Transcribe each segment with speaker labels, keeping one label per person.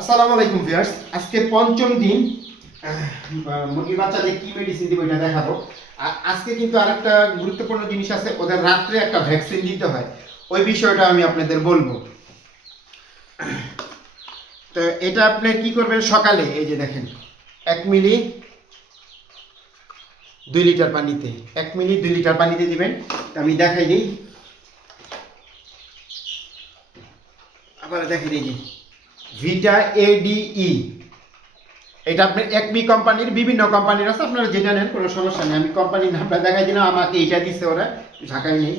Speaker 1: আসসালামু আলাইকুম ভিউয়ার্স। আজকে পঞ্চম দিন। মুরগির বাচ্চাদের কি মেডিসিন দিব এটা দেখাবো। আর আজকে কিন্তু আরেকটা গুরুত্বপূর্ণ জিনিস আছে, ওদের রাত্রে একটা ভ্যাকসিন দিতে হয়। ওই বিষয়টা আমি আপনাদের বলব। তো এটা আপনি কি করবেন সকালে, এই যে দেখেন, এক মিলি দুই লিটার পানিতে, এক মিলি দুই লিটার পানিতে দিবেন। আমি দেখাই দিই। আবার দেখাই দিই। ভিটা এডিই এটা আপনার একমি কোম্পানির বিভিন্ন কোম্পানির আছে, আপনারা যেটা নেন, কোনো সমস্যা নেই। আমি কোম্পানির নামটা দেখাই দিলাম, আমাকে এইটা দিচ্ছে ওরা, ঢাকায় নেই।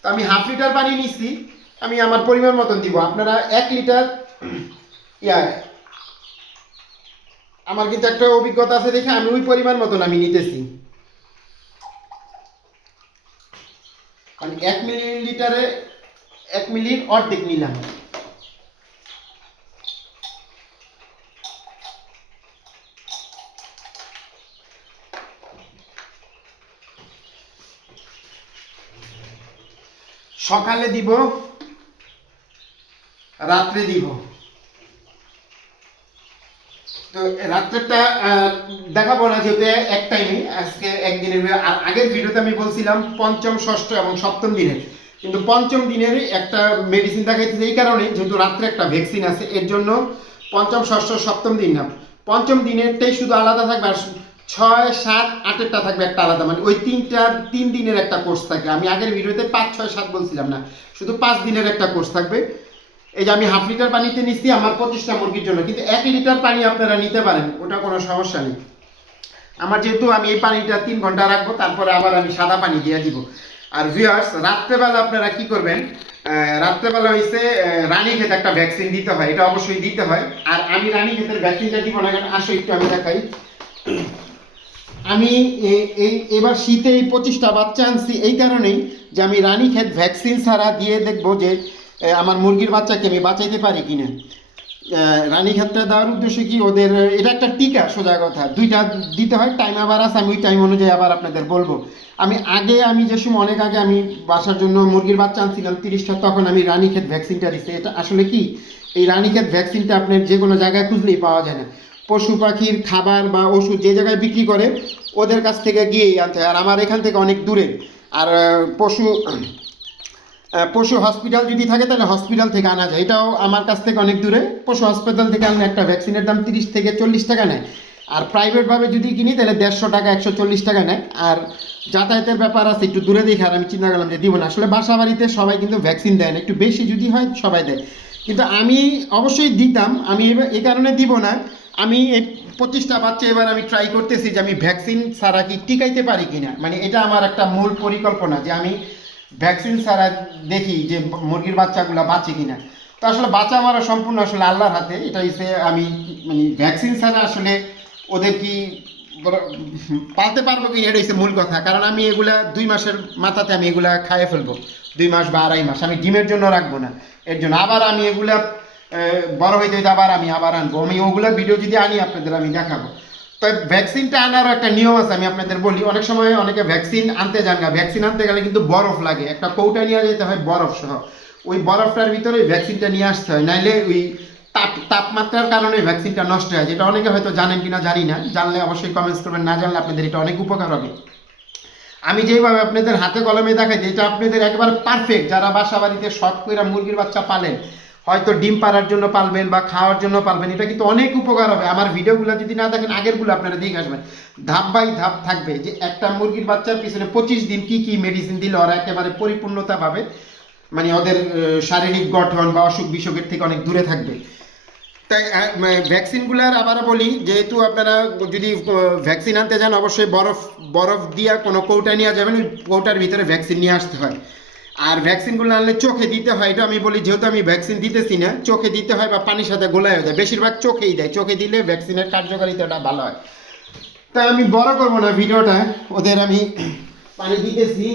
Speaker 1: তো আমি হাফ লিটার পানি নিচ্ছি আমি আমার পরিমাণ মতন দিব। আপনারা এক লিটার ইয়া, আমার কিন্তু একটা অভিজ্ঞতা আছে দেখে, আমি ওই পরিমাণ মতন আমি নিতেছি। মানে এক মিলি লিটারে এক মিলির অর্ধেক নিলাম। সকালে দিব রাত্রে দিব। তো রাত্রেরটা আহ, দেখাবো না যেহেতু এক টাইমে আজকে একদিনের আর আগের ভিডিওতে আমি বলছিলাম পঞ্চম ষষ্ঠ এবং সপ্তম দিনের। কিন্তু পঞ্চম দিনেরই একটা মেডিসিন দেখাইতেছে এই কারণে যেহেতু রাত্রে একটা ভ্যাকসিন আছে এর জন্য পঞ্চম ষষ্ঠ সপ্তম দিন না। পঞ্চম দিনেরটাই শুধু আলাদা থাকবে আর ছয়, সাত, আটেরটা থাকবে একটা আলাদা। মানে ওই তিনটা, তিন দিনের একটা কোর্স থাকে। আমি আগের ভিডিওতে পাঁচ, ছয়, সাত বলছিলাম না। শুধু পাঁচ দিনের একটা কোর্স থাকবে। এই যে আমি হাফ লিটার পানিতে নিচ্ছি আমার পঁচিশটা মুরগির জন্য। কিন্তু এক লিটার পানি আপনারা নিতে পারেন, ওটা কোনো সমস্যা নেই। আমার যেহেতু আমি এই পানিটা তিন ঘণ্টা রাখব, তারপরে আবার আমি সাদা পানি দিয়ে দিব। আর ভিউয়ার্স রাত্রেবেলা আপনারা কি করবেন? রাত্রেবেলা হয়েছে রানী খেতে একটা ভ্যাকসিন দিতে হয়। এটা অবশ্যই দিতে হয়। আর আমি রানী খেতের ভ্যাকসিনটা দিব না কেন? আসো একটু আমি দেখাই। আমি এই এবার শীতে এই পঁচিশটা বাচ্চা আনছি এই কারণেই যে আমি রানীক্ষেত ভ্যাকসিন ছাড়া দিয়ে দেখব যে আমার মুরগির বাচ্চাকে আমি বাঁচাইতে পারি কিনা। রানীক্ষেতটা দেওয়ার উদ্দেশ্য কি? ওদের, এটা একটা টিকা, সোজা কথা। দুইটা দিতে হয় টাইম আবার আছে, আমি ওই টাইম অনুযায়ী আবার আপনাদের বলব। আমি আগে, আমি যে সময়, অনেক আগে আমি বাসার জন্য মুরগির বাচ্চা আনছিলাম, তিরিশটা, তখন আমি রানীক্ষেত ভ্যাকসিনটা দিচ্ছি এটা আসলে কি? এই রানী রানীক্ষেত ভ্যাকসিনটা আপনার যে কোনো জায়গায় খুঁজলেই পাওয়া যায় না। পশু পাখির খাবার বা ওষুধ যে জায়গায় বিক্রি করে ওদের কাছ থেকে গিয়ে আনতে আর আমার এখান থেকে অনেক দূরে। আর পশু পশু হসপিটাল যদি থাকে তাহলে হসপিটাল থেকে আনা যায়। এটাও আমার কাছ থেকে অনেক দূরে। পশু হসপিটাল থেকে আনলে একটা ভ্যাকসিনের দাম তিরিশ থেকে চল্লিশ টাকা নেয়। আর প্রাইভেটভাবে যদি কিনি তাহলে দেড়শো টাকা, একশো চল্লিশ টাকা নেয়। আর যাতায়াতের ব্যাপার আছে, একটু দূরে দেখে আর আমি চিন্তা করলাম যে দিব না। আসলে বাসা বাড়িতে সবাই কিন্তু ভ্যাকসিন দেয় না। একটু বেশি যদি হয় সবাই দেয়। কিন্তু আমি অবশ্যই দিতাম। আমি এই কারণে দিব না। আমি পঁচিশটা বাচ্চা এবার আমি ট্রাই করতেছি যে আমি ভ্যাকসিন ছাড়া কি টিকাইতে পারি কিনা। মানে এটা আমার একটা মূল পরিকল্পনা যে আমি ভ্যাকসিন ছাড়া দেখি যে মুরগির বাচ্চাগুলো বাঁচে কিনা। তো আসলে বাচ্চা মারা সম্পূর্ণ আসলে আল্লাহর হাতে এটা হচ্ছে আমি মানে ভ্যাকসিন ছাড়া আসলে ওদের কি পালতে পারব কি এটা হচ্ছে মূল কথা। কারণ আমি এগুলা দুই মাসের মাথাতে আমি এগুলা খাইয়ে ফেলব। দুই মাস বা আড়াই মাস, আমি ডিমের জন্য রাখব না। এর জন্য আবার আমি এগুলা বড় হইতে হইতে আবার আমি, আবার আনব। আমি ওগুলোর ভিডিও যদি আনি, আপনাদের আমি দেখাবো। তো ভ্যাকসিনটা আনারও একটা নিয়ম আছে, আমি আপনাদের বলি। অনেক সময় অনেকে ভ্যাকসিন আনতে যান না। ভ্যাকসিন আনতে গেলে কিন্তু বরফ লাগে। একটা কৌটা নিয়ে যেতে হয় বরফ সহ। ওই বরফটার ভিতরে ভ্যাকসিনটা নিয়ে আসতে হয়। নাইলে ওই তাপ, তাপমাত্রার কারণে ভ্যাকসিনটা নষ্ট হয়। যেটা অনেকে হয়তো জানেন কিনা জানি না। জানলে অবশ্যই কমেন্টস করবেন, না জানলে আপনাদের এটা অনেক উপকার হবে। আমি যেভাবে আপনাদের হাতে কলমে দেখাই এটা আপনাদের একেবারে পারফেক্ট যারা বাসা বাড়িতে শখ করে মুরগির বাচ্চা পালেন হয়তো ডিম পাড়ার জন্য পালবেন বা খাওয়ার জন্য পালবেন, এটা কিন্তু অনেক উপকার হবে। আমার ভিডিওগুলো যদি না দেখেন, আগেরগুলো আপনারা দেখে আসবেন। ধাপ বাই ধাপ থাকবে যে একটা মুরগির বাচ্চার পিছনে পঁচিশ দিন কি কি মেডিসিন দিলে ওরা একেবারে পরিপূর্ণতা পাবে মানে ওদের শারীরিক গঠন বা অসুখ বিসুখের থেকে অনেক দূরে থাকবে। তাই ভ্যাকসিনগুলার আবার বলি, যেহেতু আপনারা যদি ভ্যাকসিন আনতে যান, অবশ্যই বরফ বরফ দিয়া কোনো কৌটা নিয়ে যাবেন, ওই কৌটার ভিতরে ভ্যাকসিন নিয়ে আসতে হয়। আর ভ্যাকসিনগুলো আনলে চোখে দিতে হয়, এটা আমি বলি যেহেতু আমি ভ্যাকসিন দিতেছি না, চোখে দিতে হয় বা পানির সাথে গোলায় যায়। বেশিরভাগ চোখেই দেয়, চোখে দিলে ভ্যাকসিনের কার্যকারিতাটা ভালো হয়। তাই আমি বড় করব না ভিডিওটা, ওদের আমি পানি দিতেছি।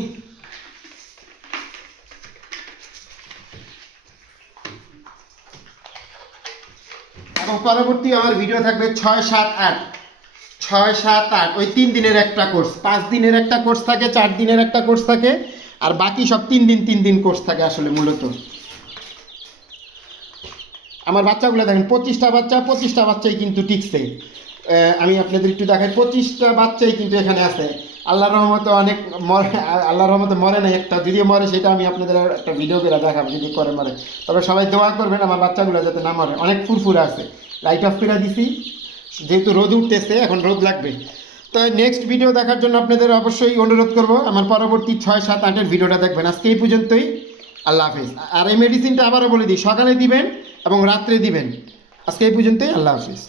Speaker 1: এবং পরবর্তী আমার ভিডিও থাকবে ছয় সাত আট। ছয় সাত আট, ওই তিন দিনের একটা কোর্স, পাঁচ দিনের একটা কোর্স থাকে, চার দিনের একটা কোর্স থাকে। আর বাকি সব তিন দিন তিন দিন কোর্স থাকে আসলে মূলত। আমার বাচ্চাগুলো দেখেন, পঁচিশটা বাচ্চা, পঁচিশটা বাচ্চাই কিন্তু টিকছে। আমি আপনাদের একটু দেখাই, পঁচিশটা বাচ্চাই কিন্তু এখানে আছে। আল্লাহর রহমতে অনেক মরে আল্লাহর রহমতে মরে নাই একটা, যদিও মরে সেটা আমি আপনাদের একটা ভিডিও করে দেখাবো, যদি করে মরে। তবে সবাই দোয়া করবেন আমার বাচ্চাগুলো যাতে না মরে। অনেক ফুরফুরে আছে। লাইট অফ করে দিছি। যেহেতু রোদ উঠতেছে, এখন রোদ লাগবে। তো নেক্সট ভিডিও দেখার জন্য আপনাদের অবশ্যই অনুরোধ করব। আমার পরবর্তী ছয়, সাত, আটের ভিডিওটা দেখবেন। আজকে এই পর্যন্তই। আল্লাহ হাফিজ। আর এই মেডিসিনটা আবারও বলে দিই, সকালে দিবেন এবং রাত্রে দিবেন। আজকে এই পর্যন্তই। আল্লাহ হাফিজ।